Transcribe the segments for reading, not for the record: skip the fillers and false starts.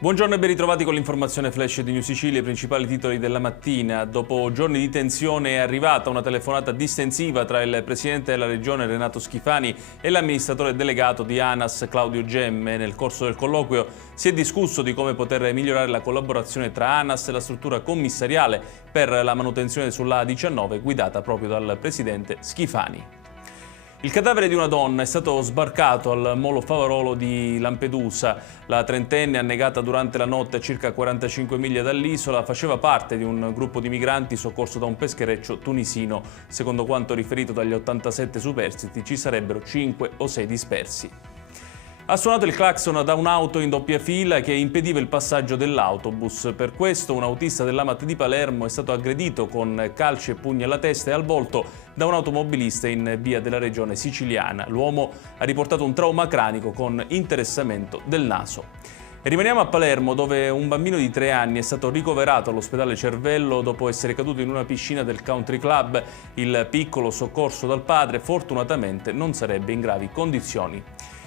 Buongiorno e ben ritrovati con l'informazione flash di New Sicilia, i principali titoli della mattina. Dopo giorni di tensione è arrivata una telefonata distensiva tra il presidente della regione Renato Schifani e l'amministratore delegato di ANAS Claudio Gemme. Nel corso del colloquio si è discusso di come poter migliorare la collaborazione tra ANAS e la struttura commissariale per la manutenzione sulla A19 guidata proprio dal presidente Schifani. Il cadavere di una donna è stato sbarcato al molo Favarolo di Lampedusa. La trentenne, annegata durante la notte a circa 45 miglia dall'isola, faceva parte di un gruppo di migranti soccorso da un peschereccio tunisino. Secondo quanto riferito dagli 87 superstiti, ci sarebbero 5 o 6 dispersi. Ha suonato il clacson da un'auto in doppia fila che impediva il passaggio dell'autobus. Per questo un autista dell'AMAT di Palermo è stato aggredito con calci e pugni alla testa e al volto da un automobilista in via della regione siciliana. L'uomo ha riportato un trauma cranico con interessamento del naso. E rimaniamo a Palermo, dove un bambino di 3 anni è stato ricoverato all'ospedale Cervello dopo essere caduto in una piscina del Country Club. Il piccolo, soccorso dal padre, fortunatamente non sarebbe in gravi condizioni.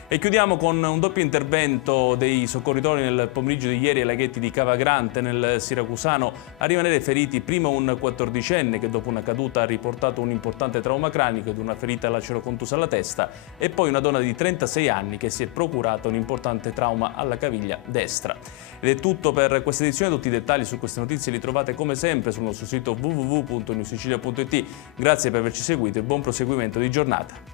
E chiudiamo con un doppio intervento dei soccorritori nel pomeriggio di ieri ai laghetti di Cavagrante, nel Siracusano. A rimanere feriti prima un 14enne che dopo una caduta ha riportato un importante trauma cranico ed una ferita lacerocontusa alla testa, e poi una donna di 36 anni che si è procurata un importante trauma alla caviglia destra. Ed è tutto per questa edizione. Tutti i dettagli su queste notizie li trovate come sempre sul nostro sito www.newsicilia.it. Grazie per averci seguito e buon proseguimento di giornata.